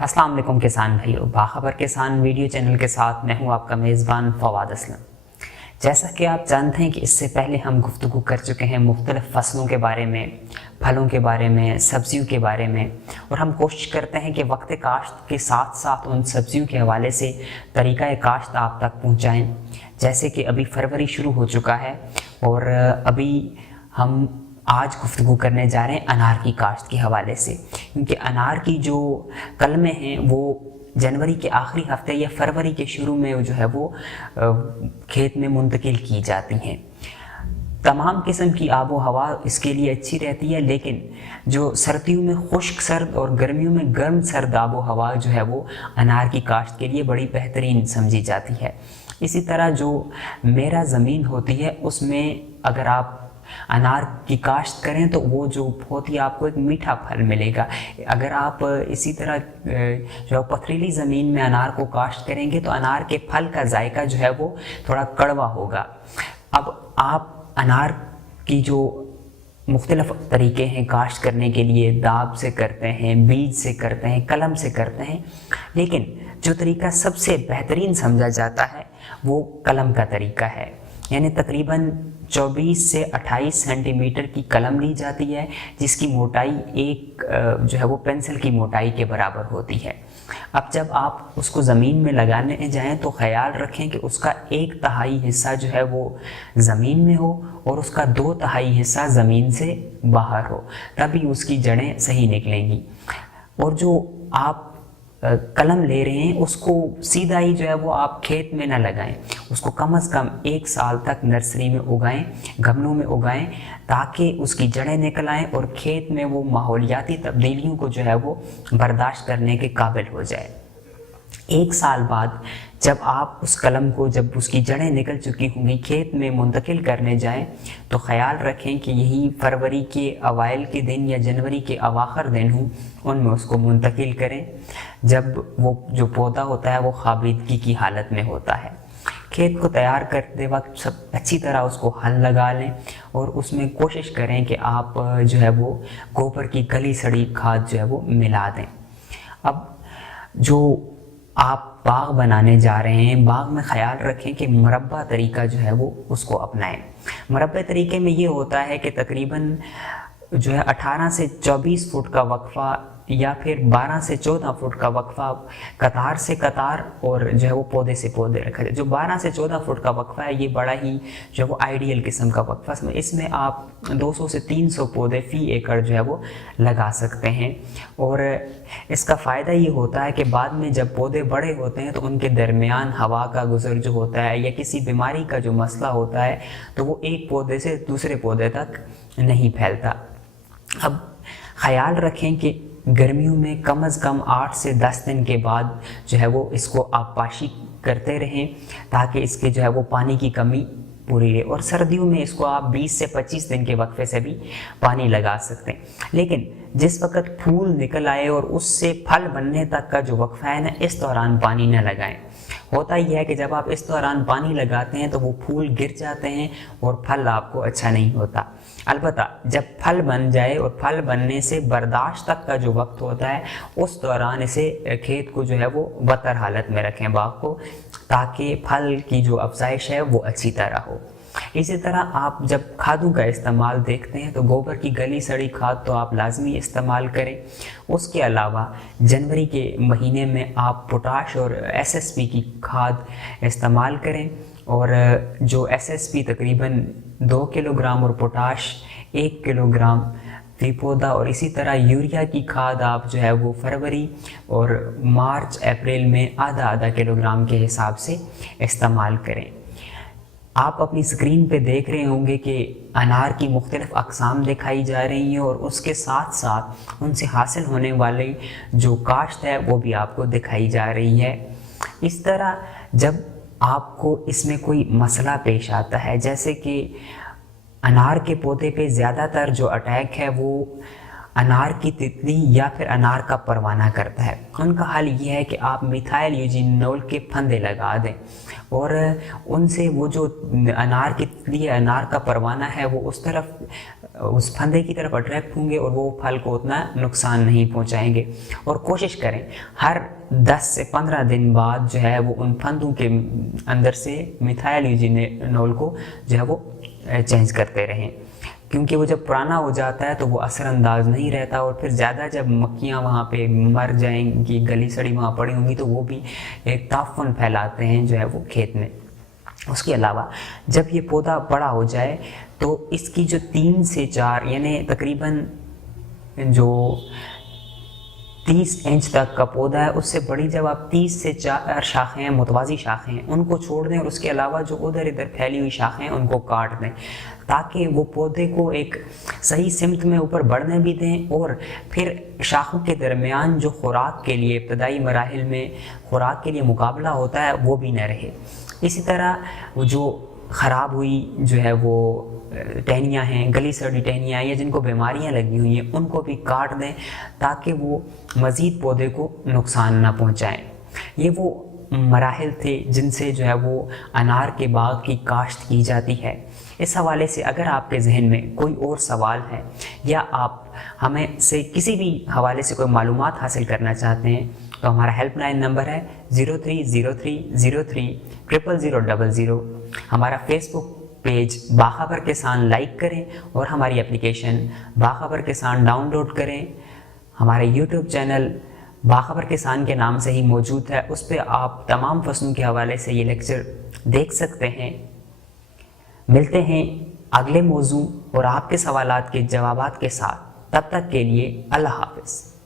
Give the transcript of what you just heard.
अस्सलाम वालेकुम किसान भाइयों, बाखबर किसान वीडियो चैनल के साथ मैं हूं आपका मेज़बान फवाद असलम। जैसा कि आप जानते हैं कि इससे पहले हम गुफ्तगू कर चुके हैं मुख्तलिफ़ फसलों के बारे में, फलों के बारे में, सब्जियों के बारे में, और हम कोशिश करते हैं कि वक्त काश्त के साथ साथ उन सब्जियों के हवाले से तरीक़ा काश्त आप तक पहुँचाएँ। जैसे कि अभी फरवरी शुरू हो चुका है और अभी हम आज गुफ्तगू करने जा रहे हैं अनार की काश्त के हवाले से, क्योंकि अनार की जो कलमें हैं वो जनवरी के आखिरी हफ्ते या फरवरी के शुरू में जो है वो खेत में मुंतकिल की जाती हैं। तमाम किस्म की आबो हवा इसके लिए अच्छी रहती है, लेकिन जो सर्दियों में खुश्क सर्द और गर्मियों में गर्म सर्द आबो हवा जो है वो अनार की काश्त के लिए बड़ी बेहतरीन समझी जाती है। इसी तरह जो मेरा ज़मीन होती है उसमें अगर आप अनार की काश्त करें तो वो जो बहुत ही आपको एक मीठा फल मिलेगा। अगर आप इसी तरह जो पथरीली ज़मीन में अनार को काश्त करेंगे तो अनार के फल का जायका जो है वो थोड़ा कड़वा होगा। अब आप अनार की जो मुख्तलिफ़ तरीक़े हैं काश्त करने के लिए, दाब से करते हैं, बीज से करते हैं, कलम से करते हैं, लेकिन जो तरीक़ा सबसे बेहतरीन समझा जाता है वो कलम का तरीक़ा है। यानी तकरीबन 24 से 28 सेंटीमीटर की कलम ली जाती है, जिसकी मोटाई एक जो है वो पेंसिल की मोटाई के बराबर होती है। अब जब आप उसको ज़मीन में लगाने जाएं तो ख्याल रखें कि उसका 1/3 हिस्सा जो है वो ज़मीन में हो और उसका 2/3 हिस्सा ज़मीन से बाहर हो, तभी उसकी जड़ें सही निकलेंगी। और जो आप कलम ले रहे हैं उसको सीधा ही जो है वो आप खेत में ना लगाएं, उसको कम से कम 1 साल तक नर्सरी में उगाएं, गमलों में उगाएं, ताकि उसकी जड़ें निकल आएँ और खेत में वो माहौलियाती तब्दीलियों को जो है वो बर्दाश्त करने के काबिल हो जाए। 1 साल बाद जब आप उस कलम को, जब उसकी जड़ें निकल चुकी होंगी, खेत में मुंतकिल करने जाएं तो ख़याल रखें कि यही फरवरी के अवाइल के दिन या जनवरी के अवाखिर दिन हों, उनमें उसको मुंतकिल करें जब वो जो पौधा होता है वो खाबिदगी की हालत में होता है। खेत को तैयार करते वक्त सब अच्छी तरह उसको हल लगा लें और उसमें कोशिश करें कि आप जो है वो गोबर की गली सड़ी खाद जो है वो मिला दें। अब जो आप बाग बनाने जा रहे हैं, बाग में ख़याल रखें कि मुरब्बा तरीका जो है वो उसको अपनाएं। मुरब्बे तरीके में ये होता है कि तकरीबन जो है 18 से 24 फुट का वक्फ़ा या फिर 12 से 14 फुट का वक्फ़ा कतार से कतार और जो है वो पौधे से पौधे रखा जाए। जो 12 से 14 फुट का वक्फ़ा है ये बड़ा ही जो है वो आइडियल किस्म का वक्फ़ा है। इसमें आप 200 से 300 पौधे फ़ी एकड़ जो है वो लगा सकते हैं। और इसका फ़ायदा ये होता है कि बाद में जब पौधे बड़े होते हैं तो उनके दरमियान हवा का गुज़र जो होता है या किसी बीमारी का जो मसला होता है तो वो एक पौधे से दूसरे पौधे तक नहीं फैलता। अब ख़याल रखें कि गर्मियों में कम से कम 8 से 10 दिन के बाद जो है वो इसको आप पाशी करते रहें, ताकि इसके जो है वो पानी की कमी पूरी रहे। और सर्दियों में इसको आप 20 से 25 दिन के वक्फे से भी पानी लगा सकते हैं। लेकिन जिस वक्त फूल निकल आए और उससे फल बनने तक का जो वक्फा है ना, इस दौरान पानी न लगाएं। होता यह है कि जब आप इस दौरान पानी लगाते हैं तो वो फूल गिर जाते हैं और फल आपको अच्छा नहीं होता। अलबत्ता जब फल बन जाए और फल बनने से बर्दाश्त तक का जो वक्त होता है उस दौरान इसे खेत को जो है वो बतर हालत में रखें, बाग को, ताकि फल की जो अफजाइश है वो अच्छी तरह हो। इसी तरह आप जब खादों का इस्तेमाल देखते हैं तो गोबर की गली सड़ी खाद तो आप लाजमी इस्तेमाल करें। उसके अलावा जनवरी के महीने में आप पोटाश और एसएसपी की खाद इस्तेमाल करें, और जो एसएसपी तकरीबन 2 किलोग्राम और पोटाश 1 किलोग्राम फी पौधा, और इसी तरह यूरिया की खाद आप जो है वो फरवरी और मार्च अप्रैल में आधा किलोग्राम के हिसाब से इस्तेमाल करें। आप अपनी स्क्रीन पे देख रहे होंगे कि अनार की मुख्तलिफ़ अक़साम दिखाई जा रही हैं और उसके साथ साथ उनसे हासिल होने वाली जो काश्त है वो भी आपको दिखाई जा रही है। इस तरह जब आपको इसमें कोई मसला पेश आता है, जैसे कि अनार के पौधे पे ज़्यादातर जो अटैक है वो अनार की तितली या फिर अनार का परवाना करता है, उनका हल ये है कि आप मिथाइल यूजिनोल के फंदे लगा दें और उनसे वो जो अनार की तितली या अनार का परवाना है वो उस तरफ उस फंदे की तरफ अट्रैक्ट होंगे और वो फल को उतना नुकसान नहीं पहुंचाएंगे। और कोशिश करें हर 10 से 15 दिन बाद जो है वो उन फंदों के अंदर से मिथाइल यूजिनोल को जो है वो चेंज करते रहें, क्योंकि वो जब पुराना हो जाता है तो वो असरअंदाज नहीं रहता और फिर ज़्यादा जब मक्खियाँ वहाँ पे मर जाएंगी, गली सड़ी वहाँ पड़ी होंगी, तो वो भी एक ताफन फैलाते हैं जो है वो खेत में। उसके अलावा जब ये पौधा बड़ा हो जाए तो इसकी जो 3 से 4 यानी तकरीबन जो 30 इंच तक का पौधा है उससे बड़ी जब आप 30 से 4 शाखें हैं, मुतवाज़ी शाखें हैं, उनको छोड़ दें और उसके अलावा जो उधर इधर फैली हुई शाखें हैं उनको काट दें, ताकि वो पौधे को एक सही सिमत में ऊपर बढ़ने भी दें और फिर शाखों के दरमियान जो खुराक के लिए इब्तदाई मराहिल में खुराक के लिए मुकाबला होता है वो भी न रहे। इसी तरह वो जो ख़राब हुई जो है वो टहनियाँ हैं, गली सड़ी टहनियाँ या जिनको बीमारियाँ लगी हुई हैं, उनको भी काट दें ताकि वो मज़ीद पौधे को नुकसान ना पहुँचाएं। ये वो मराहिल थे जिनसे जो है वो अनार के बाग की काश्त की जाती है। इस हवाले से अगर आपके जहन में कोई और सवाल है या आप हमें से किसी भी हवाले से कोई मालूमात हासिल करना चाहते हैं तो हमारा हेल्पलाइन नंबर है 0303030000। हमारा फेसबुक पेज बाखबर किसान लाइक करें और हमारी एप्लीकेशन बाखबर किसान डाउनलोड करें। हमारे यूट्यूब चैनल बाखबर किसान के नाम से ही मौजूद है, उस पर आप तमाम फसलों के हवाले से ये लेक्चर देख सकते हैं। मिलते हैं अगले मौजू और आपके सवालात के जवाबात के साथ, तब तक के लिए अल्लाह हाफ़िज़।